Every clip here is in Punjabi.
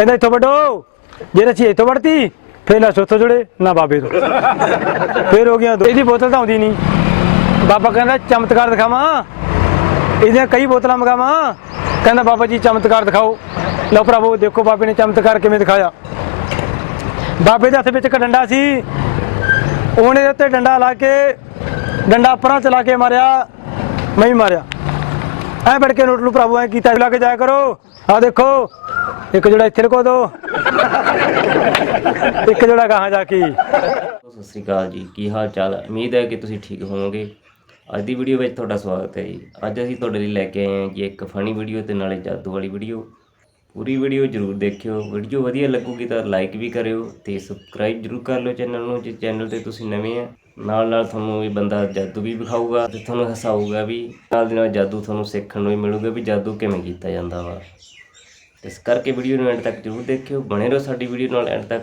ਕਹਿੰਦਾ ਇੱਥੋਂ ਵੱਡੋ ਜੇ ਅਸੀਂ ਇੱਥੋਂ ਵੜਤੀ ਫੇਰ ਨਾ ਸੋਥੋਂ ਜੁੜੇ ਨਾ ਬਾਬੇ ਤੋਂ ਫੇਰ ਹੋ ਗਿਆ ਇਹਦੀ ਬੋਤਲ ਤਾਂ ਆਉਂਦੀ ਨਹੀਂ ਬਾਬਾ ਕਹਿੰਦਾ ਚਮਤਕਾਰ ਦਿਖਾਵਾਂ ਇਹਦੀਆਂ ਕਈ ਬੋਤਲਾਂ ਮਗਾਵਾਂ ਕਹਿੰਦਾ ਬਾਬਾ ਜੀ ਚਮਤਕਾਰ ਦਿਖਾਓ ਲਓ ਭਰਾਵੋ ਦੇਖੋ ਬਾਬੇ ਨੇ ਚਮਤਕਾਰ ਕਿਵੇਂ ਦਿਖਾਇਆ ਬਾਬੇ ਦੇ ਹੱਥ ਵਿੱਚ ਇੱਕ ਡੰਡਾ ਸੀ ਉਹਨੇ ਉੱਤੇ ਡੰਡਾ ਲਾ ਕੇ ਡੰਡਾ ਪਰਾਂ ਚਲਾ ਕੇ ਮਾਰਿਆ ਮੈਂ ਮਾਰਿਆ ਐ ਫੜ ਕੇ ਨੋਟ ਨੂੰ ਪ੍ਰਭੂ, ਐ ਕੀਤਾ ਲਾ ਕੇ ਜਾਇਆ ਕਰੋ। ਆ ਦੇਖੋ, ਇੱਕ ਜੋੜਾ ਇੱਥੇ ਲਕੋ ਦੋ। ਇੱਕ ਜੋੜਾ ਕਹਾਂ ਜਾ ਕੇ। ਸਤਿ ਸ੍ਰੀ ਅਕਾਲ ਜੀ, ਕੀ ਹਾਲ ਚਾਲ? ਹੈ ਉਮੀਦ ਹੈ ਕਿ ਤੁਸੀਂ ਠੀਕ ਹੋਵੋਗੇ। ਅੱਜ ਦੀ ਵੀਡੀਓ ਵਿੱਚ ਤੁਹਾਡਾ ਸਵਾਗਤ ਹੈ ਜੀ। ਅੱਜ ਅਸੀਂ ਤੁਹਾਡੇ ਲਈ ਲੈ ਕੇ ਆਏ ਹਾਂ ਜੀ ਇੱਕ ਫਨੀ ਵੀਡੀਓ ਤੇ ਨਾਲੇ ਜਾਦੂ ਵਾਲੀ ਵੀਡੀਓ। ਪੂਰੀ ਵੀਡੀਓ ਜਰੂਰ ਦੇਖਿਓ। ਵੀਡੀਓ ਵਧੀਆ ਲੱਗੂਗੀ ਤਾਂ ਲਾਈਕ ਵੀ ਕਰਿਓ ਤੇ ਸਬਸਕ੍ਰਾਈਬ ਜਰੂਰ ਕਰ ਲਿਓ ਚੈਨਲ ਨੂੰ। ਜੇ ਚੈਨਲ ਤੇ ਤੁਸੀਂ ਨਵੇਂ ਆ ਨਾਲ ਨਾਲ ਤੁਹਾਨੂੰ ਇਹ ਬੰਦਾ ਜਾਦੂ ਵੀ ਵਿਖਾਊਗਾ ਤੇ ਤੁਹਾਨੂੰ ਹਸਾਊਗਾ ਵੀ। ਨਾਲ ਦੀ ਨਾਲ ਜਾਦੂ ਤੁਹਾਨੂੰ ਸਿੱਖਣ ਨੂੰ ਵੀ ਮਿਲੂਗਾ ਵੀ ਜਾਦੂ ਕਿਵੇਂ ਕੀਤਾ ਜਾਂਦਾ ਵਾ। ਇਸ ਕਰਕੇ ਵੀਡੀਓ ਨੂੰ ਐਂਡ ਤੱਕ ਜਰੂਰ ਦੇਖਿਓ। ਬਣੇ ਰਹੋ ਸਾਡੀ ਵੀਡੀਓ ਨਾਲ ਐਂਡ ਤੱਕ।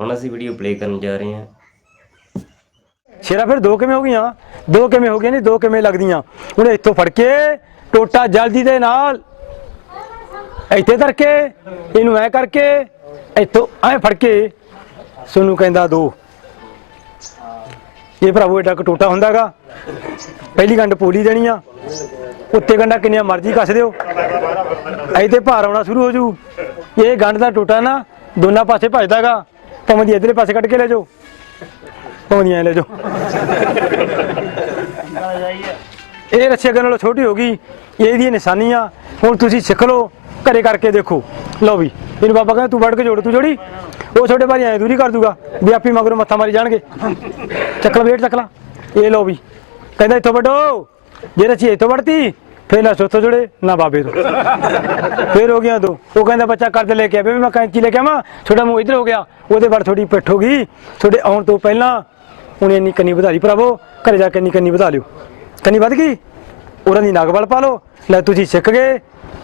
ਹੁਣ ਅਸੀਂ ਵੀਡੀਓ ਪਲੇ ਕਰਨ ਜਾ ਰਹੇ ਹਾਂ। ਸ਼ੇਰਾ ਫਿਰ ਦੋ ਕਿਵੇਂ ਹੋ ਗਈਆਂ? ਦੋ ਕਿਵੇਂ ਹੋ ਗਈਆਂ ਨਹੀਂ ਦੋ ਕਿਵੇਂ ਲੱਗਦੀਆਂ? ਹੁਣ ਇੱਥੋਂ ਫੜ ਕੇ ਟੋਟਾ ਜਲਦੀ ਦੇ ਨਾਲ। ਇੱਥੇ ਧਰ ਕੇ, ਇਹਨੂੰ ਐ ਕਰਕੇ, ਇੱਥੋਂ ਐ ਫੜ ਕੇ। ਸੋਨੂੰ ਕਹਿੰਦਾ ਦੋ। ਇਹ ਭਰਾਵੋ ਏਡਾ ਕੁ ਟੋਟਾ ਹੁੰਦਾਗਾ, ਪਹਿਲੀ ਗੰਢ ਪੋਲੀ ਦੇਣੀ ਆ, ਉੱਤੇ ਗੰਢਾ ਕਿੰਨੀਆਂ ਮਰਜ਼ੀ ਕੱਸ ਦਿਓ। ਇੱਥੇ ਭਾਰ ਆਉਣਾ ਸ਼ੁਰੂ ਹੋ ਜੂ। ਇਹ ਗੰਢ ਦਾ ਟੋਟਾ ਨਾ ਦੋਨਾਂ ਪਾਸੇ ਭਜਦਾਗਾ, ਭਾਵੇਂ ਦੀ ਇਧਰਲੇ ਪਾਸੇ ਕੱਢ ਕੇ ਲੈ ਜਾਓ, ਭਾਵੇਂ ਦੀ ਐ ਲੈ ਜਾਓ। ਇਹ ਰੱਸੀ ਅੱਗੇ ਨਾਲੋਂ ਛੋਟੀ ਹੋ ਗਈ, ਇਹਦੀਆਂ ਨਿਸ਼ਾਨੀ ਆ ਹੁਣ ਤੁਸੀਂ ਸਿੱਖ ਲਓ। ਘਰੇ ਕਰਕੇ ਦੇਖੋ। ਲਓ ਵੀ, ਇਹਨੂੰ ਬਾਬਾ ਕਹਿੰਦਾ ਤੂੰ ਵੜ ਕੇ ਜੋੜ, ਤੂੰ ਜੋੜੀ। ਉਹ ਛੋਟੇ ਭਾਈ ਐ ਦੂਰੀ ਕਰ ਦੂਗਾ। ਵੀ ਆਪੀ ਮਗਰੋਂ ਮੱਥਾ ਮਾਰੀ ਜਾਣਗੇ। ਚੱਕ ਵੇਟ ਚੱਕ ਲਾ। ਇਹ ਲਓ ਵੀ, ਕਹਿੰਦਾ ਇੱਥੋਂ ਵੱਡੋ ਜੇ ਰੱਸੀ ਇੱਥੋਂ ਵੜਤੀ ਫੇਰ ਨਾ ਸੋਥੋਂ ਜੁੜੇ, ਨਾ ਬਾਬੇ ਤੋਂ। ਫੇਰ ਹੋ ਗਿਆ ਦੋ। ਉਹ ਕਹਿੰਦਾ ਬੱਚਾ ਕਰਦ ਲੈ ਕੇ ਆ। ਬੇਬੇ, ਮੈਂ ਕੈਂਚੀ ਲੈ ਕੇ ਆਵਾਂ। ਛੋਟਾ ਮੂੰਹ ਇੱਧਰ ਹੋ ਗਿਆ। ਉਹਦੇ ਬਾਅਦ ਥੋੜੀ ਪਿੱਠ ਹੋ ਗਈ। ਤੁਹਾਡੇ ਆਉਣ ਤੋਂ ਪਹਿਲਾਂ ਉਹਨੇ ਇੰਨੀ ਕੰਨੀ ਵਧਾ ਲਈ ਭਰਾਵੋ, ਘਰੇ ਜਾ ਕੇ ਇੰਨੀ ਕੰਨੀ ਵਧਾ ਲਿਓ। ਕੰਨੀ ਵੱਧ ਗਈ? ਉਹਨਾਂ ਦੀ ਨਗ ਵੱਲ ਪਾ ਲਓ। ਲੈ ਤੁਸੀਂ ਸਿੱਖ ਗਏ,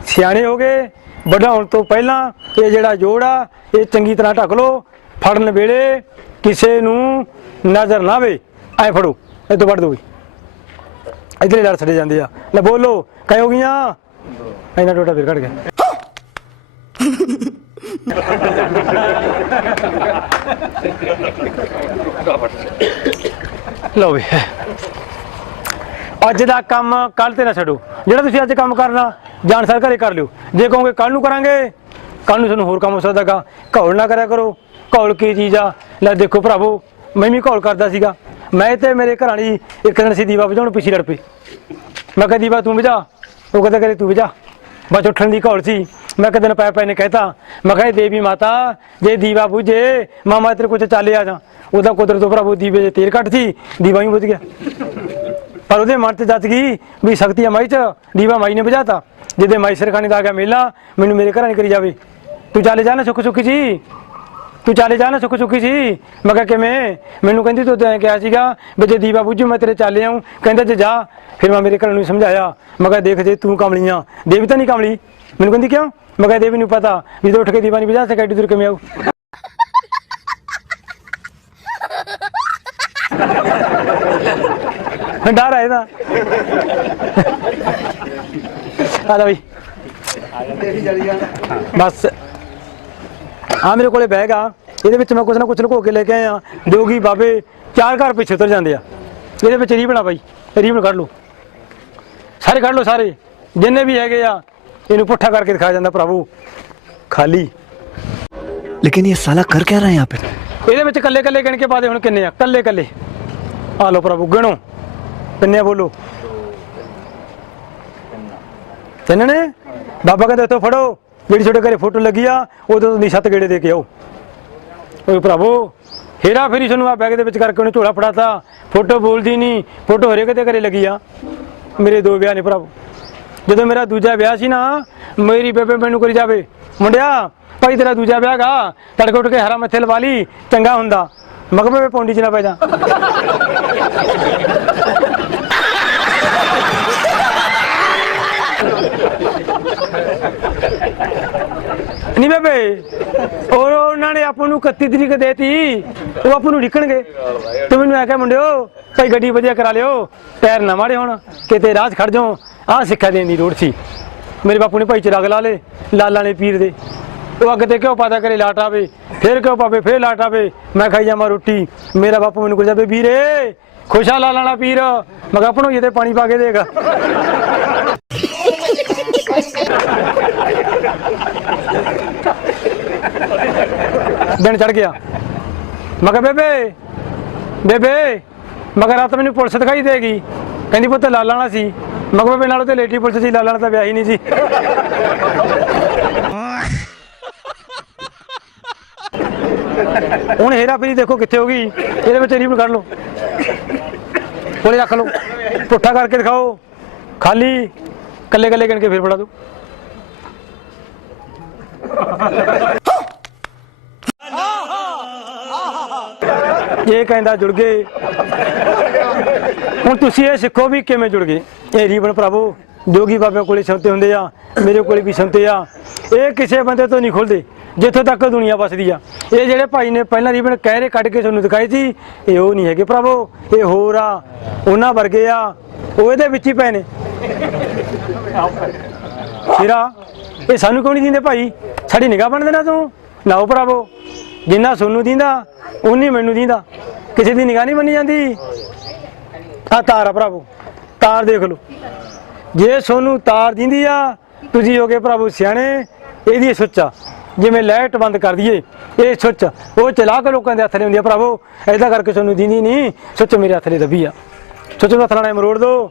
ਸਿਆਣੇ ਹੋ ਗਏ। ਵੱਡਾ ਤੋਂ ਪਹਿਲਾਂ ਇਹ ਜਿਹੜਾ ਜੋੜ ਆ, ਇਹ ਚੰਗੀ ਤਰ੍ਹਾਂ ਢੱਕ ਲਓ, ਫੜਨ ਵੇਲੇ ਕਿਸੇ ਨੂੰ ਨਜ਼ਰ ਨਾ ਆਵੇ। ਐ ਫੜੋ, ਇਹ ਤੋਂ ਵੱਢ ਦੋ ਇਧਰੇ ਲੜ ਛੱਡੇ ਜਾਂਦੇ ਆ। ਲੈ ਬੋਲੋ ਕਹਿ ਹੋ ਗਈਆਂ? ਇਹਨਾਂ ਟੋਟਾ ਫਿਰ ਕੱਢ ਗਿਆ। ਲਓ ਵੀ। ਅੱਜ ਦਾ ਕੰਮ ਕੱਲ ਤੇ ਨਾ ਛੱਡੋ। ਜਿਹੜਾ ਤੁਸੀਂ ਅੱਜ ਕੰਮ ਕਰਨਾ, ਜਾਣ ਸਰ ਘਰੇ ਕਰ ਲਿਓ। ਜੇ ਕਹੋਗੇ ਕੱਲ ਨੂੰ ਕਰਾਂਗੇ ਕੱਲ ਨੂੰ ਤੁਹਾਨੂੰ ਹੋਰ ਕੰਮ ਹੋ ਸਕਦਾਗਾ। ਘੌਲ ਨਾ ਕਰਿਆ ਕਰੋ। ਘੌਲ ਕੀ ਚੀਜ਼ ਆ? ਲੈ ਦੇਖੋ ਭਰਾਵੋ, ਮੈਂ ਵੀ ਘੌਲ ਕਰਦਾ ਸੀਗਾ। ਮੈਂ ਤੇ ਮੇਰੇ ਘਰਾਣੀ ਇੱਕ ਦਿਨ ਸੀ ਦੀਵਾ ਬੁਝਾਉਣ ਪਿੱਛੇ ਲੜ ਪਈ ਮੈਂ ਕਿਹਾ, ਦੀਵਾ ਤੂੰ ਬੁਝਾ ਉਹ ਕਹਿੰਦਾ ਕਰੇ ਤੂੰ ਬੁਝਾ ਬਸ ਉੱਠਣ ਦੀ ਘੌਲ ਸੀ। ਮੈਂ ਕਿਹਾ ਦਿਨ ਪੈ ਪੈ ਨੇ ਕਹਿਤਾ, ਮੈਂ ਕਿਹਾ ਦੇਵੀ ਮਾਤਾ, ਜੇ ਦੀਵਾ ਬੁਝੇ, ਮਾਮਾ ਤੇਰੇ ਕੋਲ ਚੱਲੇ ਆ ਜਾ। ਉਹਦਾ ਕੁਦਰਤ ਤੋਂ ਭਰਾਵੋ ਦੀਵੇ ਦੇ ਤੇਲ ਘੱਟ ਸੀ, ਦੀਵਾ ਹੀ ਬੁਝ ਗਿਆ। ਪਰ ਉਹਦੇ ਮਨ ਤੇ ਜੱਜ ਗਈ ਵੀ ਸ਼ਕਤੀ ਮਾਈ ਚ ਦੀਵਾ ਮਾਈ ਨੇ ਬੁਝਾਤਾ। ਜਿਹਦੇ ਮਾਈ ਸਰਖਾਨੀ ਦਾ ਆ ਗਿਆ ਮੇਲਾ, ਮੈਨੂੰ ਮੇਰੇ ਘਰਾਂ ਨਹੀਂ ਕਰੀ ਜਾਵੇ। ਤੂੰ ਚੱਲੇ ਜਾ ਨਾ ਸੁੱਖ ਸੁੱਖੀ ਜੀ। ਤੂੰ ਚੱਲੇ ਜਾ ਨਾ ਸੁੱਖ ਸੁੱਖੀ ਜੀ। ਮੈਂ ਕਿਹਾ ਕਿਵੇਂ? ਮੈਨੂੰ ਕਹਿੰਦੀ ਤੂੰ ਤਾਂ ਕਿਹਾ ਸੀਗਾ ਵੀ ਜੇ ਦੀਵਾ ਬੁੱਝੂ, ਮੈਂ ਤੇਰੇ ਚੱਲੇ ਆਉਂ ਕਹਿੰਦਾ ਜੇ ਜਾ, ਫਿਰ ਮੈਂ ਮੇਰੇ ਘਰ ਨੂੰ ਸਮਝਾਇਆ। ਮੈਂ ਕਿਹਾ ਦੇਖ ਜੇ ਤੂੰ ਕਮਲੀਆਂ ਦੇਵੀ ਤਾਂ ਨਹੀਂ ਕਮਲੀ? ਮੈਨੂੰ ਕਹਿੰਦੀ ਕਿਉਂ? ਮੈਂ ਕਿਹਾ ਦੇਵੀ ਨੂੰ ਪਤਾ ਵੀ ਤੂੰ ਉੱਠ ਕੇ ਦੀਵਾ ਨਹੀਂ ਬੁਝਾ ਸਕਿਆ, ਐਡੀ ਦੂਰ ਕਿਵੇਂ ਆਊ? ਡਰ ਹੈ ਇਹਦਾ। ਆ ਲੈ ਬਈ ਬਸ। ਆ ਮੇਰੇ ਕੋਲੇ ਬੈਗ ਆ। ਇਹਦੇ ਵਿੱਚ ਮੈਂ ਕੁਝ ਨਾ ਕੁਝ ਲੁਕੋ ਕੇ ਲੈ ਕੇ ਆਇਆ। ਜੋਗੀ ਬਾਬੇ ਚਾਰ ਘਰ ਪਿੱਛੇ ਤੁਰ ਜਾਂਦੇ ਆ। ਇਹਦੇ ਵਿੱਚ ਰੀਬਨ ਬਣਾ ਬਾਈ। ਰੀਬਨ ਕੱਢ ਲਓ। ਸਾਰੇ ਕੱਢ ਲਓ ਸਾਰੇ। ਜਿੰਨੇ ਵੀ ਹੈਗੇ ਆ ਇਹਨੂੰ ਪੁੱਠਾ ਕਰਕੇ ਦਿਖਾਇਆ ਜਾਂਦਾ ਪ੍ਰਭੂ ਖਾਲੀ। ਲੇਕਿਨ ਇਹ ਸਾਲਾ ਕਰ ਕਹਿ ਰਹੇ ਆ ਯਹਾਂ ਇਹਦੇ ਵਿੱਚ ਕੱਲੇ ਕੱਲੇ ਗਿਣ ਕੇ ਪਾ ਦੇ ਹੁਣ ਕਿੰਨੇ ਆ? ਕੱਲੇ ਕੱਲੇ ਆ ਲਓ ਪ੍ਰਭੂ ਗਿਣੋ। ਕਿੰਨੇ ਬੋਲੋ? ਤਿੰਨ ਨੇ? ਬਾਬਾ ਕਹਿੰਦਾ ਇੱਥੋਂ ਫੜੋ, ਜਿਹੜੀ ਛੋਟੇ ਘਰੇ ਫੋਟੋ ਲੱਗੀ ਆ ਉਦੋਂ ਦੀ ਛੱਤ ਗੇੜੇ ਦੇ ਕੇ ਆਓ। ਓਏ ਪ੍ਰਭੂ ਹੇਰਾ ਫੇਰੀ ਸਾਨੂੰ ਆ ਬੈਗ ਦੇ ਵਿੱਚ ਕਰਕੇ ਉਹਨੇ ਝੋਲਾ ਫੜਾਤਾ। ਫੋਟੋ ਬੋਲਦੀ ਨਹੀਂ, ਫੋਟੋ ਹਰੇਕ ਦੇ ਘਰੇ ਲੱਗੀ ਆ। ਮੇਰੇ ਦੋ ਵਿਆਹ ਨੇ ਪ੍ਰਭੂ ਜਦੋਂ ਮੇਰਾ ਦੂਜਾ ਵਿਆਹ ਸੀ ਨਾ, ਮੇਰੀ ਬੇਬੇ ਮੈਨੂੰ ਕਰੀ ਜਾਵੇ। ਮੁੰਡਿਆ, ਭਾਈ ਤੇਰਾ ਦੂਜਾ ਵਿਆਹ ਗਾ ਤੜਕੇ ਉੱਠ ਕੇ ਹਰਾ ਮੱਥੇ ਲਵਾ ਲਈ, ਚੰਗਾ ਹੁੰਦਾ। ਮਗਮੇ ਪੌਂਡੀ ਚ ਨਾ ਪੈ ਜਾ। ਨਹੀਂ ਬੇਬੇ। ਉਹ ਉਹਨਾਂ ਨੇ ਆਪਾਂ ਨੂੰ 31 ਤਰੀਕ ਦੇਤੀ। ਉਹ ਆਪਾਂ ਨੂੰ ਡਿੱਕਣਗੇ। ਤੇ ਮੈਨੂੰ ਆ ਕੇ ਮੁੰਡਿਓ, ਭਾਈ ਗੱਡੀ ਵਧੀਆ ਕਰਾ ਲਿਓ। ਟਾਇਰ ਨਾ ਮਾੜੇ ਹੁਣ, ਕਿਤੇ ਰਾਹ 'ਚ ਖੜ ਜਾਓ। ਆਹ ਸਿੱਖਿਆ ਦੇਣ ਦੀ ਲੋੜ ਸੀ। ਮੇਰੇ ਬਾਪੂ ਨੇ ਭਾਈ ਚਿਰਾਗ ਲਾ ਲੇ ਲਾਲਾਂ ਨੇ ਪੀਰ ਦੇ। ਉਹ ਅੱਗ ਤੇ ਕਿਉਂ ਪਾਦਾ ਕਰੇ ਲਾਟ ਆਵੇ, ਫਿਰ ਕਿਉਂ ਪਾਵੇ, ਫਿਰ ਲਾਟ ਆਵੇ। ਮੈਂ ਖਾਈ ਜਾਵਾਂ ਰੋਟੀ। ਮੇਰਾ ਬਾਪੂ ਮੈਨੂੰ ਕੁਝ ਜਾਵੇ ਵੀਰੇ, ਖੁਸ਼ਾ ਲਾ ਲਾਣਾ ਪੀਰ। ਮੈਂ ਕਿਹਾ ਭਣੋਈਏ ਤੇ ਪਾਣੀ ਪਾ ਕੇ ਦੇਗਾ ਦਿਨ ਚੜ ਗਿਆ। ਮੈਂ ਕਿਹਾ, ਬੇਬੇ ਬੇਬੇ ਮਗਰ ਰਾਤ ਮੈਨੂੰ ਪੁਲਿਸ ਦਿਖਾਈ ਦੇਗੀ। ਕਹਿੰਦੀ, ਪੁੱਤ ਲਾਲਾਣਾ ਸੀ। ਮੈਂ ਕਿਹਾ, ਬੇਬੇ, ਨਾਲ ਤੇ ਲੇਟੀ ਪੁਲਿਸ ਸੀ ਲਾਲਾਣਾ ਤਾਂ ਵਿਆਹ ਹੀ ਨਹੀਂ ਸੀ। ਹੁਣ ਹੇਰਾ ਫੇਰੀ ਦੇਖੋ ਕਿੱਥੇ ਹੋ ਗਈ। ਇਹਦੇ ਵਿੱਚ ਰੀਬਨ ਕੱਢ ਲਓ। ਕੋਲੇ ਰੱਖ ਲਓ। ਪੁੱਠਾ ਕਰਕੇ ਦਿਖਾਓ। ਖਾਲੀ। ਕੱਲੇ ਕੱਲੇ ਗਿਣ ਕੇ ਫਿਰ ਫੜਾ ਦਿਓ। ਇਹ ਕਹਿੰਦਾ ਜੁੜ ਗਏ। ਹੁਣ ਤੁਸੀਂ ਇਹ ਸਿੱਖੋ ਵੀ ਕਿਵੇਂ ਜੁੜ ਗਏ। ਇਹ ਰੀਬਨ ਪ੍ਰਭੂ, ਜੋਗੀ ਬਾਬਿਆਂ ਕੋਲੇ ਸੰਤੇ ਹੁੰਦੇ ਆ, ਮੇਰੇ ਕੋਲੇ ਵੀ ਸੰਤੇ ਆ। ਇਹ ਕਿਸੇ ਬੰਦੇ ਤੋਂ ਨਹੀਂ ਖੁੱਲਦੇ, ਜਿੱਥੋਂ ਤੱਕ ਦੁਨੀਆ ਵਸਦੀ ਆ। ਇਹ ਜਿਹੜੇ ਭਾਈ ਨੇ ਪਹਿਲਾਂ ਰੀਬਨ ਕਹਿਰੇ ਕੱਢ ਕੇ ਤੁਹਾਨੂੰ ਦਿਖਾਈ ਸੀ, ਇਹ ਉਹ ਨਹੀਂ ਹੈਗੇ ਪ੍ਰਭੂ, ਇਹ ਹੋਰ ਆ, ਉਹਨਾਂ ਵਰਗੇ ਆ, ਉਹ ਇਹਦੇ ਵਿੱਚ ਹੀ ਪਏ ਨੇ। ਸਿਰਾ, ਇਹ ਸਾਨੂੰ ਕਿਉਂ ਨਹੀਂ ਦਿੰਦੇ ਭਾਈ? ਸਾਡੀ ਨਿਗਾਹ ਬਣ ਦੇਣਾ ਤੂੰ। ਲਾਓ ਭਰਾਵੋ ਜਿੰਨਾ ਸੋਨੂੰ ਦਿੰਦਾ ਉਨੀ ਮੈਨੂੰ ਦਿੰਦਾ। ਕਿਸੇ ਦੀ ਨਿਗਾਹ ਨਹੀਂ ਮੰਨੀ ਜਾਂਦੀ। ਆ ਤਾਰ ਆ ਭਰਾਵੋ, ਤਾਰ ਦੇਖ ਲਓ। ਜੇ ਸੋਨੂੰ ਤਾਰ ਦਿੰਦੀ ਆ, ਤੁਸੀਂ ਹੋਗੇ ਭਰਾਵੋ ਸਿਆਣੇ, ਇਹਦੀ ਸੁੱਚ, ਜਿਵੇਂ ਲਾਈਟ ਬੰਦ ਕਰ ਦਈਏ, ਇਹ ਸੁੱਚ। ਉਹ ਚਲਾ ਕੇ ਲੋਕਾਂ ਦੇ ਹੱਥ 'ਚ ਹੁੰਦੀ ਆ ਭਰਾਵੋ ਐਦਾਂ ਕਰਕੇ ਸੋਨੂੰ ਦਿੰਦੀ ਨਹੀਂ ਸੁੱਚ ਮੇਰੇ ਹੱਥ 'ਤੇ ਦੱਬੀ ਆ। ਸੁੱਚ ਨੂੰ ਹੱਥ ਨਾਲ ਮਰੋੜ ਦੋ,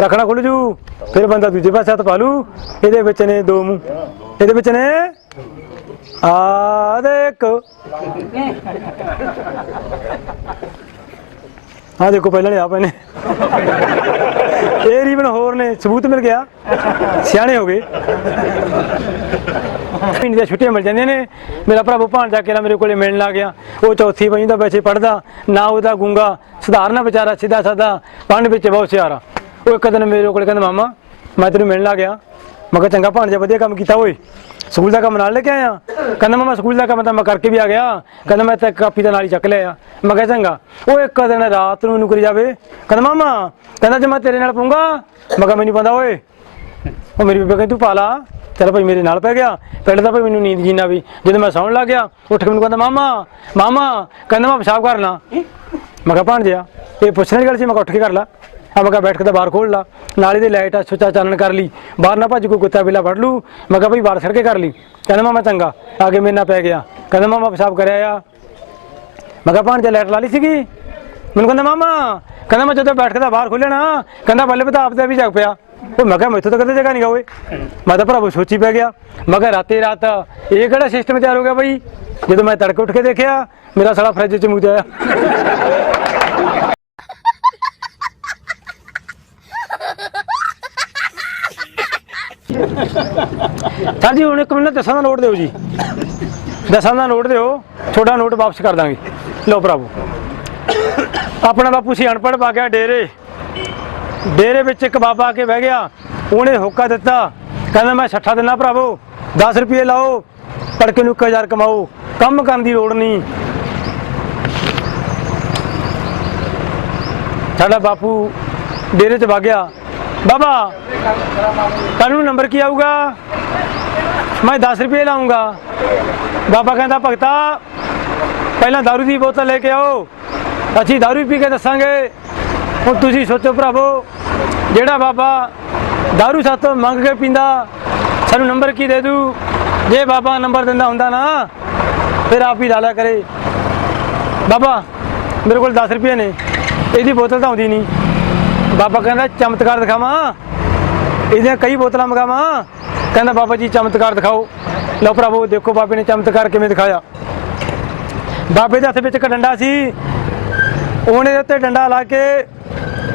ਰੱਖਣਾ ਖੁੱਲ ਜੂ, ਫਿਰ ਬੰਦਾ ਦੂਜੇ ਪਾਸੇ ਹੱਥ ਪਾ ਲੂ। ਇਹਦੇ ਵਿੱਚ ਨੇ ਦੋ ਮੂੰਹ। ਇਹਦੇ ਵਿੱਚ ਨੇ ਆ ਦੇਖ। ਆ ਦੇਖੋ, ਪਹਿਲਾਂ ਲਿਆ ਪਏ ਨੇ ਇਹ ਰੀਬਨ ਹੋਰ ਨੇ, ਸਬੂਤ ਮਿਲ ਗਿਆ। ਸਿਆਣੇ ਹੋ ਗਏ। ਮਹੀਨੇ ਦੀਆਂ ਛੁੱਟੀਆਂ ਮਿਲ ਜਾਂਦੀਆਂ ਨੇ। ਮੇਰਾ ਭਰਾ ਭਾਂਜਾ ਕੇ ਮੇਰੇ ਕੋਲੇ ਮਿਲਣ ਲੱਗ ਗਿਆ। ਉਹ ਚੌਥੀ ਪੰਜਵੀਂ ਦਾ ਵੈਸੇ ਪੜਦਾ ਨਾ ਉਹਦਾ ਗੁੰਗਾ। ਸਧਾਰਨ ਵਿਚਾਰਾ ਸਿੱਧਾ ਸਾਦਾ ਪੜ੍ਹਨ ਵਿੱਚ ਬਹੁਤ ਸਿਆਰਾ ਉਹ ਇੱਕ ਦਿਨ ਮੇਰੇ ਕੋਲੇ ਕਹਿੰਦਾ, ਮਾਮਾ, ਮੈਂ ਤੈਨੂੰ ਮਿਲਣ ਲੱਗ ਗਿਆ। ਮੈਂ ਕਿਹਾ ਚੰਗਾ ਭਾਂਜਾ ਵਧੀਆ ਕੰਮ ਕੀਤਾ ਓਏ। ਸਕੂਲ ਦਾ ਕੰਮ ਨਾਲ ਲੈ ਕੇ ਆਇਆ। ਕਹਿੰਦਾ ਮਾਮਾ ਸਕੂਲ ਦਾ ਕੰਮ ਤਾਂ ਮੈਂ ਕਰਕੇ ਵੀ ਆ ਗਿਆ। ਕਹਿੰਦਾ ਮੈਂ ਤਾਂ ਕਾਪੀ ਦਾ ਨਾਲ ਹੀ ਚੱਕ ਲਿਆ ਮੈਂ ਕਿਹਾ ਚੰਗਾ। ਉਹ ਇੱਕ ਦਿਨ ਰਾਤ ਨੂੰ ਇਹਨੂੰ ਕਰੀ ਜਾਵੇ। ਕਹਿੰਦਾ ਮਾਮਾ, ਕਹਿੰਦਾ ਜੇ ਮੈਂ ਤੇਰੇ ਨਾਲ ਪਊਂਗਾ, ਮੈਂ ਕਿਹਾ ਮੈਨੂੰ ਪਤਾ ਓਏ। ਉਹ ਮੇਰੀ ਬੀਬੀ ਕਹਿੰਦੀ, ਤੂੰ ਪਾ ਲਾ। ਚਲ ਭਾਈ ਮੇਰੇ ਨਾਲ ਪੈ ਗਿਆ। ਪਹਿਲਾਂ ਤਾਂ ਭਾਈ ਮੈਨੂੰ ਨੀਂਦ ਜੀ ਨਾ ਵੀ ਜਦੋਂ ਮੈਂ ਸੌਣ ਲੱਗ ਗਿਆ, ਉੱਠ ਕੇ ਮੈਨੂੰ ਕਹਿੰਦਾ, ਮਾਮਾ ਮਾਮਾ, ਕਹਿੰਦਾ ਮੈਂ ਪਿਸ਼ਾਬ ਕਰਨਾ ਮੈਂ ਕਿਹਾ ਭਾਣ ਜਿਆ ਇਹ ਪੁੱਛਣ ਦੀ ਗੱਲ ਸੀ, ਮੈਂ ਕਿਹਾ ਉੱਠ ਕੇ ਕਰ ਲਾ। ਮੈਂ ਕਿਹਾ ਬੈਠ ਕੇ ਤਾਂ ਬਾਹਰ ਖੋਲ ਲਾ। ਨਾਲੇ ਦੀ ਲਾਈਟ ਆ, ਸੁੱਚਾ ਚਾਨਣ ਕਰ ਲਈ। ਬਾਹਰ ਨਾ ਭੱਜ, ਕੋਈ ਕੁੱਤਾ ਬਿੱਲਾ ਫੜ ਲੂ ਮੈਂ ਕਿਹਾ ਭਾਈ ਬਾਹਰ ਛੜ ਕੇ ਕਰ ਲਈ। ਕਹਿੰਦਾ ਮਾਮਾ ਚੰਗਾ, ਆ ਕੇ ਮੇਰੇ ਨਾਲ ਪੈ ਗਿਆ। ਕਹਿੰਦਾ ਮਾਮਾ ਪਿਸ਼ਾਬ ਕਰਿਆ ਆ। ਮੈਂ ਕਿਹਾ ਭਾਣ ਜਿਆ ਲਾਈਟ ਲਾ ਲਈ ਸੀਗੀ? ਮੈਨੂੰ ਕਹਿੰਦਾ ਮਾਮਾ, ਕਹਿੰਦਾ ਮੈਂ ਜਦੋਂ ਬੈਠ ਕੇ ਤਾਂ ਬਾਹਰ ਖੋਲਿਆ ਨਾ, ਕਹਿੰਦਾ ਬੱਲੇ ਬਤਾ ਆਪਦੇ ਵੀ ਜਗ ਪਿਆ। ਉਹ ਮੈਂ ਕਿਹਾ ਮੈਥੋਂ ਤਾਂ ਕਦੇ ਜਗ੍ਹਾ ਨਹੀਂ ਗਾ ਓਏ। ਮੈਂ ਤਾਂ ਭਰਾਵੋ ਸੋਚੀ ਪੈ ਗਿਆ। ਮੈਂ ਕਿਹਾ ਰਾਤੇ ਰਾਤ, ਇਹ ਕਿਹੜਾ ਸਿਸਟਮ ਤਿਆਰ ਹੋ ਗਿਆ ਬਈ? ਜਦੋਂ ਮੈਂ ਤੜਕੇ ਉੱਠ ਕੇ ਦੇਖਿਆ, ਮੇਰਾ ਸਾਲਾ ਫਰਿੱਜ ਚ ਮੁੱਕ ਆਇਆ। ਸਰ ਜੀ, ਹੁਣ ਇੱਕ ਮਿੰਟ ਦਸਾਂ ਦਾ ਨੋਟ ਦਿਓ ਜੀ। ਦਸਾਂ ਦਾ ਨੋਟ ਦਿਓ, ਤੁਹਾਡਾ ਨੋਟ ਵਾਪਸ ਕਰ ਦਾਂਗੇ। ਲਓ ਭਰਾਵੋ। ਆਪਣਾ ਬਾਪੂ ਸੀ ਅਨਪੜ੍ਹ ਪਾ ਗਿਆ ਡੇਰੇ। ਡੇਰੇ ਵਿੱਚ ਇੱਕ ਬਾਬਾ ਆ ਕੇ ਬਹਿ ਗਿਆ। ਉਹਨੇ ਹੋਕਾ ਦਿੱਤਾ। ਕਹਿੰਦਾ, ਮੈਂ 60 ਦਿਨਾ ਭਰਾਵੋ। 10 ਰੁਪਏ ਲਾਓ, ਤੜਕੇ ਨੂੰ 1000 ਕਮਾਓ। ਕੰਮ ਕਰਨ ਦੀ ਲੋੜ ਨਹੀਂ। ਸਾਡਾ ਬਾਪੂ ਡੇਰੇ 'ਚ ਵਗ ਗਿਆ। ਬਾਬਾ, ਤੁਹਾਨੂੰ ਨੰਬਰ ਕੀ ਆਊਗਾ? ਮੈਂ 10 ਰੁਪਏ ਲਾਉਂਗਾ। ਬਾਬਾ ਕਹਿੰਦਾ, ਭਗਤਾ, ਪਹਿਲਾਂ ਦਾਰੂ ਦੀ ਬੋਤਲ ਲੈ ਕੇ ਆਓ। ਅਸੀਂ ਦਾਰੂ ਪੀ ਕੇ ਦੱਸਾਂਗੇ। ਹੁਣ ਤੁਸੀਂ ਸੋਚੋ ਭਰਾਵੋ, ਜਿਹੜਾ ਬਾਬਾ ਦਾਰੂ ਸਾਤੋਂ ਮੰਗ ਕੇ ਪੀਂਦਾ, ਸਾਨੂੰ ਨੰਬਰ ਕੀ ਦੇ ਦੂ? ਜੇ ਬਾਬਾ ਨੰਬਰ ਦਿੰਦਾ ਹੁੰਦਾ ਨਾ, ਫਿਰ ਆਪ ਹੀ ਲਾਲਾ ਕਰੇ। ਬਾਬਾ, ਮੇਰੇ ਕੋਲ 10 ਰੁਪਏ ਨੇ। ਇਹਦੀ ਬੋਤਲ ਤਾਂ ਆਉਂਦੀ ਨਹੀਂ। ਬਾਬਾ ਕਹਿੰਦਾ, ਚਮਤਕਾਰ ਦਿਖਾਵਾਂ। ਇਹਦੀਆਂ ਕਈ ਬੋਤਲਾਂ ਮੰਗਾਵਾਂ। ਕਹਿੰਦਾ, ਬਾਬਾ ਜੀ, ਚਮਤਕਾਰ ਦਿਖਾਓ। ਲਓ ਭਰਾਵੋ, ਦੇਖੋ ਬਾਬੇ ਨੇ ਚਮਤਕਾਰ ਕਿਵੇਂ ਦਿਖਾਇਆ। ਬਾਬੇ ਦੇ ਹੱਥ ਵਿੱਚ ਇੱਕ ਡੰਡਾ ਸੀ। ਉਹਨੇ ਇਹਦੇ ਉੱਤੇ ਡੰਡਾ ਲਾ ਕੇ,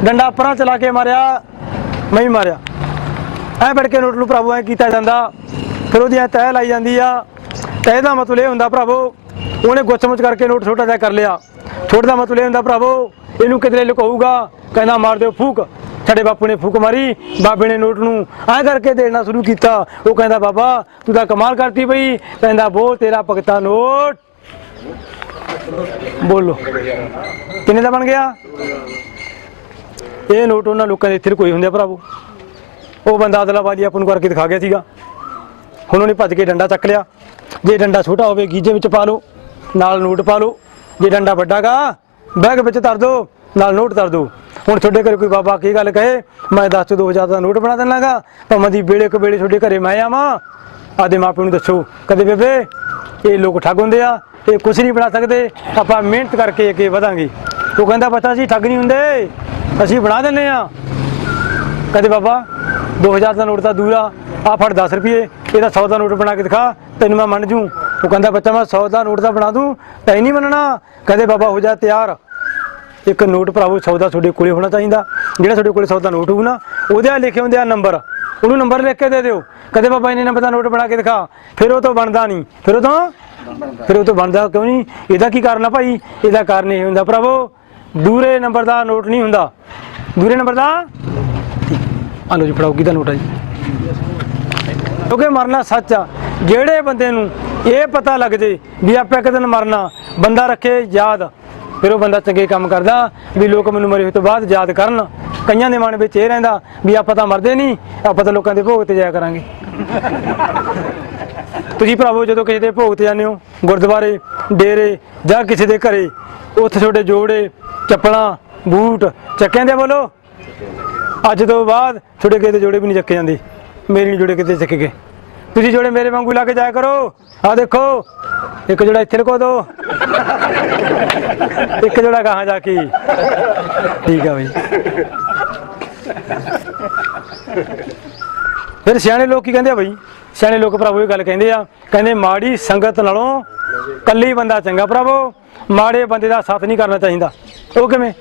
ਡੰਡਾ ਪਰਾਂ ਚਲਾ ਕੇ ਮਾਰਿਆ, ਮੈਂ ਵੀ ਮਾਰਿਆ। ਐ ਫੜ ਕੇ ਨੋਟ ਨੂੰ ਭਰਾਵੋ, ਐ ਕੀਤਾ ਜਾਂਦਾ। ਫਿਰ ਉਹਦੀ ਐ ਤਹਿ ਲਾਈ ਜਾਂਦੀ ਆ। ਤਹਿ ਦਾ ਮਤਲਬ ਇਹ ਹੁੰਦਾ ਭਰਾਵੋ, ਉਹਨੇ ਗੁੱਛਮੁੱਚ ਕਰਕੇ ਨੋਟ ਛੋਟਾ ਜਿਹਾ ਕਰ ਲਿਆ। ਛੋਟਾ ਦਾ ਮਤਲਬ ਇਹ ਹੁੰਦਾ ਭਰਾਵੋ, ਇਹਨੂੰ ਕਿਧਰੇ ਲੁਕਾਊਗਾ, ਕਹਿੰਦਾ, ਮਾਰ ਦਿਓ, ਫੂਕ। ਸਾਡੇ ਬਾਪੂ ਨੇ ਫੂਕ ਮਾਰੀ, ਬਾਬੇ ਨੇ ਨੋਟ ਨੂੰ ਐ ਕਰਕੇ ਦੇਣਾ ਸ਼ੁਰੂ ਕੀਤਾ। ਉਹ ਕਹਿੰਦਾ, ਬਾਬਾ, ਤੂੰ ਤਾਂ ਕਮਾਲ ਕਰਤੀ ਬਈ। ਕਹਿੰਦਾ, ਬੋਲ, ਤੇਰਾ ਭਗਤਾ ਨੋਟ। ਬੋਲੋ। ਕਿੰਨੇ ਦਾ ਬਣ ਗਿਆ? ਇਹ ਨੋਟ ਉਹਨਾਂ ਲੋਕਾਂ ਦੇ ਇੱਥੇ ਕੋਈ ਹੁੰਦੇ ਆ ਭਰਾਵੋ। ਉਹ ਬੰਦਾ ਅਦਲਾਬਾਜੀ ਆਪਾਂ ਨੂੰ ਕਰਕੇ ਦਿਖਾ ਗਿਆ ਸੀਗਾ। ਹੁਣ ਉਹਨੇ ਭੱਜ ਕੇ ਡੰਡਾ ਚੱਕ ਲਿਆ। ਜੇ ਡੰਡਾ ਛੋਟਾ ਹੋਵੇ, ਗੀਜੇ ਵਿੱਚ ਪਾ ਲਓ। ਨਾਲ ਨੋਟ ਪਾ ਲਓ। ਜੇ ਡੰਡਾ ਵੱਡਾਗਾ ਬੈਗ ਵਿੱਚ ਧਰ ਦਿਓ ਨਾਲ ਨੋਟ ਧਰ ਦਿਓ ਹੁਣ ਤੁਹਾਡੇ ਘਰੇ ਕੋਈ ਬਾਬਾ ਕੀ ਗੱਲ ਕਹੇ? ਮੈਂ 10 ਤੋਂ 2000 ਦਾ ਨੋਟ ਬਣਾ ਦੇਣਾਗਾ ਭਾਵੇਂ ਦੀ ਵੇਲੇ ਕੋ ਵੇਲੇ ਤੁਹਾਡੇ ਘਰੇ ਮੈਂ ਆਵਾਂ। ਆਦੇ ਮਾਪਿਆਂ ਨੂੰ ਦੱਸੋ। ਕਦੇ ਬੇਬੇ, ਇਹ ਲੋਕ ਠੱਗ ਹੁੰਦੇ ਆ, ਇਹ ਕੁਝ ਨਹੀਂ ਬਣਾ ਸਕਦੇ। ਆਪਾਂ ਮਿਹਨਤ ਕਰਕੇ ਅੱਗੇ ਵਧਾਂਗੇ। ਉਹ ਕਹਿੰਦਾ, ਬੱਚਾ ਜੀ ਠੱਗ ਨਹੀਂ ਹੁੰਦੇ। ਅਸੀਂ ਬਣਾ ਦਿੰਨੇ ਆ। ਕਦੇ ਬਾਬਾ 2000 ਦਾ ਨੋਟ ਤਾਂ ਦੂਰ ਆ। ਆ ਫੜ 10 ਰੁਪਏ। ਇਹਦਾ 100 ਦਾ ਨੋਟ ਬਣਾ ਕੇ ਦਿਖਾ। ਤੈਨੂੰ ਮੈਂ ਮੰਨ ਜੂ। ਉਹ ਕਹਿੰਦਾ, ਬੱਚਾ, ਮੈਂ 100 ਦਾ ਨੋਟ ਤਾਂ ਬਣਾ ਦੂੰ। ਤੈਨੂੰ ਨਹੀਂ ਮੰਨਣਾ? ਕਦੇ ਬਾਬਾ ਹੋ ਜਾ ਤਿਆਰ। ਇੱਕ ਨੋਟ ਭਰਾਵੋ ਸੌਦਾ ਤੁਹਾਡੇ ਕੋਲੇ ਹੋਣਾ ਚਾਹੀਦਾ। ਜਿਹੜਾ ਤੁਹਾਡੇ ਕੋਲੇ ਸੌਦਾ ਨੋਟ ਹੋਊ ਨਾ, ਉਹਦੇ ਲਿਖੇ ਹੁੰਦੇ ਆ ਨੰਬਰ। ਉਹਨੂੰ ਨੰਬਰ ਲਿਖ ਕੇ ਦੇ ਦਿਓ। ਕਦੇ ਬਾਬਾ ਇਹਨੇ ਨੰਬਰ ਦਾ ਨੋਟ ਬਣਾ ਕੇ ਦਿਖਾ। ਫਿਰ ਉਹ ਤੋਂ ਬਣਦਾ ਨਹੀਂ। ਫਿਰ ਉਹ ਤੋਂ ਫਿਰ ਉਹ ਤੋਂ ਬਣਦਾ ਕਿਉਂ ਨਹੀਂ? ਇਹਦਾ ਕੀ ਕਾਰਨ ਆ ਭਾਈ? ਇਹਦਾ ਕਾਰਨ ਇਹ ਹੁੰਦਾ ਭਰਾਵੋ, ਦੂਰੇ ਨੰਬਰ ਦਾ ਨੋਟ ਨਹੀਂ ਹੁੰਦਾ। ਦੂਰੇ ਨੰਬਰ ਦਾ ਆ ਲਓ ਜੀ, ਫੜਾਓ, ਕਿਹਦਾ ਨੋਟ ਆ ਜੀ? ਕਿਉਂਕਿ ਮਰਨਾ ਸੱਚ ਆ। ਜਿਹੜੇ ਬੰਦੇ ਨੂੰ ਇਹ ਪਤਾ ਲੱਗ ਜੇ ਵੀ ਆਪਾਂ ਇੱਕ ਦਿਨ ਮਰਨਾ, ਬੰਦਾ ਰੱਖੇ ਯਾਦ। ਫਿਰ ਉਹ ਬੰਦਾ ਚੰਗੇ ਕੰਮ ਕਰਦਾ ਵੀ ਲੋਕ ਮੈਨੂੰ ਮਰੇ ਹੋਏ ਤੋਂ ਬਾਅਦ ਯਾਦ ਕਰਨ। ਕਈਆਂ ਦੇ ਮਨ ਵਿੱਚ ਇਹ ਰਹਿੰਦਾ ਵੀ ਆਪਾਂ ਤਾਂ ਮਰਦੇ ਨਹੀਂ, ਆਪਾਂ ਤਾਂ ਲੋਕਾਂ ਦੇ ਭੋਗ ਤੇ ਜਾਇਆ ਕਰਾਂਗੇ। ਤੁਸੀਂ ਭਰਾਵੋ, ਜਦੋਂ ਕਿਸੇ ਦੇ ਭੋਗ ਤੇ ਜਾਂਦੇ ਹੋ, ਗੁਰਦੁਆਰੇ, ਡੇਰੇ ਜਾਂ ਕਿਸੇ ਦੇ ਘਰੇ, ਉੱਥੇ ਤੁਹਾਡੇ ਜੋੜੇ, ਚੱਪਲਾਂ, ਬੂਟ ਚੱਕਿਆਂ ਦੇ ਬੋਲੋ ਅੱਜ ਤੋਂ ਬਾਅਦ ਤੁਹਾਡੇ ਕਿਸੇ ਦੇ ਜੋੜੇ ਵੀ ਨਹੀਂ ਚੱਕੇ ਜਾਂਦੇ। ਮੇਰੇ ਨਹੀਂ ਜੋੜੇ ਕਿਤੇ ਚੱਕੇ ਗਏ। ਤੁਸੀਂ ਜੋੜੇ ਮੇਰੇ ਵਾਂਗੂ ਲਾ ਕੇ ਜਾਇਆ ਕਰੋ। ਆ ਦੇਖੋ, ਇੱਕ ਜੋੜਾ ਇੱਥੇ ਲਗੋ ਦੋ। ਇੱਕ ਜੋੜਾ ਕਹਾਂ ਜਾ ਕੇ। ਠੀਕ ਆ ਬਈ। ਫਿਰ ਸਿਆਣੇ ਲੋਕ ਕੀ ਕਹਿੰਦੇ ਆ ਬਈ? ਸਿਆਣੇ ਲੋਕ ਭਰਾਵੋ, ਇਹ ਗੱਲ ਕਹਿੰਦੇ ਆ। ਕਹਿੰਦੇ ਮਾੜੀ ਸੰਗਤ ਨਾਲੋਂ ਕੱਲੀ ਬੰਦਾ ਚੰਗਾ ਭਰਾਵੋ। ਮਾੜੇ ਬੰਦੇ ਦਾ ਸਾਥ ਨਹੀਂ ਕਰਨਾ ਚਾਹੀਦਾ। ਉਹ ਕਿਵੇਂ?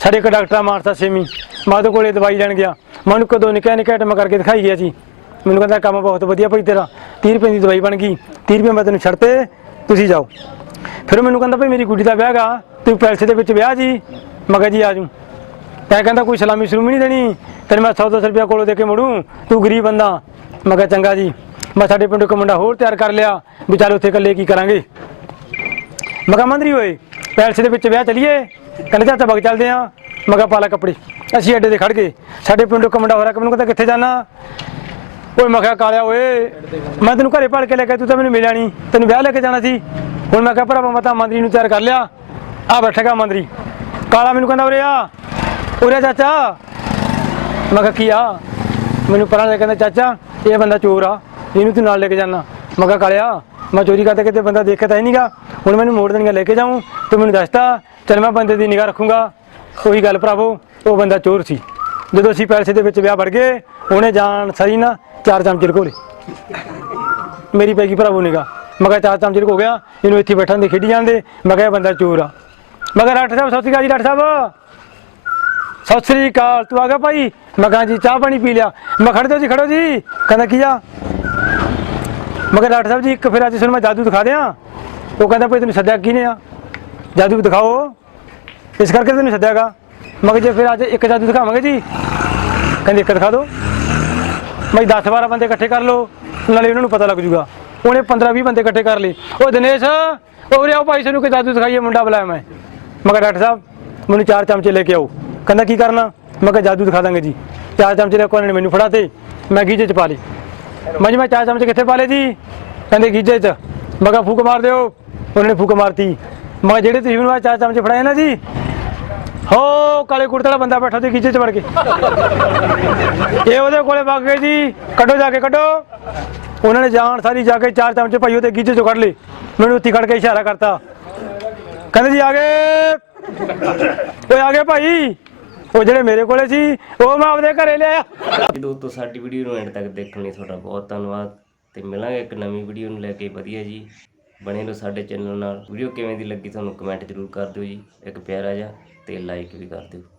ਸਾਡੇ ਇੱਕ ਡਾਕਟਰ ਆ ਮਾਨਸਾ ਸੇਮੀ। ਮੈਂ ਉਹਦੇ ਕੋਲੇ ਦਵਾਈ ਲੈਣ ਗਿਆ। ਮੈਂ ਕਦੋਂ ਨਿੱਕਾ ਨਿੱਕਾ ਆਈਟਮ ਕਰਕੇ ਦਿਖਾਈ ਗਿਆ ਸੀ ਮੈਨੂੰ ਕਹਿੰਦਾ ਕੰਮ ਬਹੁਤ ਵਧੀਆ ਭਾਈ ਤੇਰਾ 30 ਰੁਪਏ ਦੀ ਦਵਾਈ ਬਣ ਗਈ 30 ਰੁਪਏ ਮੈਂ ਤੈਨੂੰ ਛੱਡਤੇ, ਤੁਸੀਂ ਜਾਓ। ਫਿਰ ਮੈਨੂੰ ਕਹਿੰਦਾ ਭਾਈ ਮੇਰੀ ਗੁੱਡੀ ਦਾ ਵਿਆਹ ਗਾ ਤੂੰ ਪੈਲਸੇ ਦੇ ਵਿੱਚ ਵਿਆਹ ਜੀ। ਮੈਂ ਕਿਹਾ ਜੀ ਆ ਜੂ। ਤੈਂ ਕਹਿੰਦਾ ਕੋਈ ਸਲਾਮੀ ਸਲੂਮੀ ਨਹੀਂ ਦੇਣੀ, ਤੈਨੂੰ ਮੈਂ 100 ਰੁਪਇਆ ਕੋਲੋਂ ਦੇ ਕੇ ਮੁੜੂ, ਤੂੰ ਗਰੀਬ ਬੰਦਾ। ਮੈਂ ਕਿਹਾ ਚੰਗਾ ਜੀ। ਮੈਂ ਸਾਡੇ ਪਿੰਡ ਇੱਕ ਮੁੰਡਾ ਹੋਰ ਤਿਆਰ ਕਰ ਲਿਆ, ਵੀ ਚੱਲ ਉੱਥੇ ਇਕੱਲੇ ਕੀ ਕਰਾਂਗੇ। ਮੈਂ ਕਿਹਾ ਮੰਦਰੀ ਓਏ, ਪੈਲਸ ਦੇ ਵਿੱਚ ਵਿਆਹ ਚਲੀਏ, ਕਹਿੰਦਾ ਚਾਚਾ ਬਗ ਚੱਲਦੇ ਆ। ਮੈਂ ਕਿਹਾ ਪਾਲਾ ਕੱਪੜੇ। ਅਸੀਂ ਅੱਡੇ ਤੇ ਖੜ ਗਏ। ਸਾਡੇ ਪਿੰਡੋਂ ਇੱਕ ਮੁੰਡਾ ਹੋ ਰਿਹਾ ਕਿ ਮੈਨੂੰ ਕਹਿੰਦਾ ਕਿੱਥੇ ਜਾਣਾ? ਓਏ ਮੈਂ ਕਿਹਾ ਕਾਲਿਆ ਓਏ, ਮੈਂ ਤੈਨੂੰ ਘਰੇ ਪੜ ਕੇ ਲੈ ਕੇ ਤੂੰ ਤਾਂ ਮੈਨੂੰ ਮਿਲਿਆ ਨਹੀਂ ਤੈਨੂੰ ਵਿਆਹ ਲੈ ਕੇ ਜਾਣਾ ਸੀ। ਹੁਣ ਮੈਂ ਕਿਹਾ ਭਰਾਵਾ, ਮੈਂ ਤਾਂ ਮੰਦਰੀ ਨੂੰ ਤਿਆਰ ਕਰ ਲਿਆ। ਆ ਬੈਠੇਗਾ ਮੰਦਰੀ। ਕਾਲਾ ਮੈਨੂੰ ਕਹਿੰਦਾ ਉਰੇ ਆ। ਉਰੇ ਚਾਚਾ। ਮੈਂ ਕਿਹਾ ਕੀ ਆ? ਮੈਨੂੰ ਪਰਾਂ ਲੈ ਕਹਿੰਦਾ, ਚਾਚਾ, ਇਹ ਬੰਦਾ ਚੋਰ ਆ। ਇਹਨੂੰ ਤੂੰ ਨਾਲ ਲੈ ਕੇ ਜਾਣਾ ਮੈਂ ਕਿਹਾ ਕਾਲਿਆ, ਮੈਂ ਚੋਰੀ ਕਰਦਾ ਕਿਤੇ ਬੰਦਾ ਦੇਖਿਆ ਤਾਂ ਹੀ ਨਹੀਂਗਾ ਹੁਣ ਮੈਨੂੰ ਮੋੜ ਦੇਣਗੇ, ਲੈ ਕੇ ਜਾਊਂ। ਤੂੰ ਮੈਨੂੰ ਦੱਸਤਾ, ਚੱਲ ਮੈਂ ਬੰਦੇ ਦੀ ਨਿਗਾਹ ਰੱਖੂੰਗਾ। ਉਹੀ ਗੱਲ ਭਰਾਵੋ, ਉਹ ਬੰਦਾ ਚੋਰ ਸੀ। ਜਦੋਂ ਅਸੀਂ ਪੈਸੇ ਦੇ ਵਿੱਚ ਵਿਆਹ ਵੜ ਗਏ, ਉਹਨੇ ਜਾਣ ਸਰੀ ਨਾ ਚਾਰ ਚਮਚੇ ਕੋਲੇ ਮੇਰੀ ਪੈ ਗਈ ਭਰਾਵੋ ਨਿਗਾ ਮੈਂ ਕਿਹਾ ਚਾਰ ਚਮਚੇ ਹੋ ਗਿਆ, ਇਹਨੂੰ ਇੱਥੇ ਬੈਠਣ ਦੇ ਖੇਡੀ ਜਾਂਦੇ। ਮੈਂ ਕਿਹਾ ਇਹ ਬੰਦਾ ਚੋਰ ਆ। ਮੈਂ ਕਿਹਾ ਡਾਕਟਰ ਸਾਹਿਬ, ਸਤਿ ਸ਼੍ਰੀ ਅਕਾਲ ਜੀ, ਡਾਕਟਰ ਸਾਹਿਬ। ਸਤਿ ਸ੍ਰੀ ਅਕਾਲ, ਤੂੰ ਆ ਗਿਆ ਭਾਈ? ਮੈਂ ਕਹਾਂ ਜੀ, ਚਾਹ ਪਾਣੀ ਪੀ ਲਿਆ। ਮੈਂ ਖੜ ਜਾਓ ਜੀ ਖੜੋ ਜੀ। ਕਹਿੰਦਾ, ਕੀ ਆ? ਮੈਂ ਕਿਹਾ ਡਾਕਟਰ ਸਾਹਿਬ ਜੀ, ਇੱਕ ਫਿਰ ਅੱਜ ਤੁਹਾਨੂੰ ਮੈਂ ਜਾਦੂ ਦਿਖਾ ਦਿਆਂ। ਉਹ ਕਹਿੰਦਾ, ਭਾਈ ਤੈਨੂੰ ਸੱਦਿਆ ਕਿਹਨੇ ਆ? ਜਾਦੂ ਦਿਖਾਓ। ਇਸ ਕਰਕੇ ਤੈਨੂੰ ਸੱਦਿਆਗਾ। ਮੈਂ ਕਿਹਾ ਜੇ ਫਿਰ ਅੱਜ ਇੱਕ ਜਾਦੂ ਦਿਖਾਵਾਂਗੇ ਜੀ, ਕਹਿੰਦੇ ਇੱਕ ਦਿਖਾ ਦਿਓ। ਮੈਂ 10 12 ਬੰਦੇ ਇਕੱਠੇ ਕਰ ਲਓ, ਨਾਲੇ ਉਹਨਾਂ ਨੂੰ ਪਤਾ ਲੱਗ ਜੂਗਾ। ਉਹਨੇ 15 20 ਬੰਦੇ ਇਕੱਠੇ ਕਰ ਲਏ। ਉਹ ਦਿਨੇਸ਼, ਉਹ ਰਿਆ ਭਾਈ ਸਾਨੂੰ ਕੋਈ ਜਾਦੂ ਦਿਖਾਈਏ ਮੁੰਡਾ ਬੁਲਾਇਆ ਮੈਂ। ਮੈਂ ਕਿਹਾ ਡਾਕਟਰ ਸਾਹਿਬ, ਮੈਨੂੰ ਚਾਰ ਚਮਚੇ ਲੈ ਕੇ ਆਓ। ਕਹਿੰਦਾ, ਕੀ ਕਰਨਾ? ਮੈਂ ਕਿਹਾ, ਜਾਦੂ ਦਿਖਾ ਦਾਂਗੇ ਜੀ। ਚਾਰ ਚਮਚੇ ਲੈ ਕੇ ਉਹਨਾਂ ਨੇ ਮੈਨੂੰ ਫੜਾ ਤੇ ਮੈਂ ਗੀਜੇ ਚ ਪਾ ਲਏ। ਮੈਂ ਜੀ ਮੈਂ ਚਾਰ ਚਮਚੇ ਕਿੱਥੇ ਪਾ ਲਏ ਜੀ? ਕਹਿੰਦੇ, ਗੀਜੇ ਚ। ਮੈਂ ਕਿਹਾ, ਫੂਕ ਮਾਰ ਦਿਓ। ਉਹਨਾਂ ਨੇ ਫੂਕ ਮਾਰਤੀ। ਮੈਂ ਕਿਹਾ, ਜਿਹੜੇ ਤੁਸੀਂ ਮੈਨੂੰ ਚਾਰ ਚਮਚੇ ਫੜਾਏ ਨਾ ਜੀ ਹੋ, ਕਾਲੇ ਕੁੜਤੇ ਵਾਲਾ ਬੰਦਾ ਬੈਠਾ ਤੇ ਗੀਜੇ ਚ ਵੜ ਕੇ। ਇਹ ਉਹਦੇ ਕੋਲੇ ਵਗ ਗਏ ਜੀ। ਕੱਢੋ ਜਾ ਕੇ, ਕੱਢੋ। ਉਹਨਾਂ ਨੇ ਜਾਣ ਸਾਰੀ ਜਾ ਕੇ ਚਾਰ ਚਮਚੇ ਭਾਈ ਉਹਦੇ ਗੀਜੇ ਚੋਂ ਕੱਢ ਲਏ। ਮੈਨੂੰ ਉੱਤੀ ਖੜ ਕੇ ਇਸ਼ਾਰਾ ਕਰਤਾ। ਕਹਿੰਦੇ ਜੀ, ਆ ਗਏ। ਓਏ, ਆ ਗਏ ਭਾਈ। ਉਹ ਜਿਹੜੇ ਮੇਰੇ ਕੋਲੇ ਸੀ, ਉਹ ਮੈਂ ਆਪਦੇ ਘਰੇ ਲਿਆਇਆ। ਦੋਸਤੋ ਸਾਡੀ ਵੀਡੀਓ ਨੂੰ ਐਂਡ ਤੱਕ ਦੇਖਣ ਲਈ ਤੁਹਾਡਾ ਬਹੁਤ ਧੰਨਵਾਦ। ਤੇ ਮਿਲਾਂਗੇ ਇੱਕ ਨਵੀਂ ਵੀਡੀਓ ਨੂੰ ਲੈ ਕੇ। ਵਧੀਆ ਜੀ। ਬਣੇ ਰਹੋ ਸਾਡੇ ਚੈਨਲ ਨਾਲ। ਵੀਡੀਓ ਕਿਵੇਂ ਦੀ ਲੱਗੀ, ਤੁਹਾਨੂੰ ਕਮੈਂਟ ਜ਼ਰੂਰ ਕਰ ਦਿਓ ਜੀ। ਇੱਕ ਪਿਆਰਾ ਜਿਹਾ। ਤੇ ਲਾਈਕ ਵੀ ਕਰ ਦਿਓ।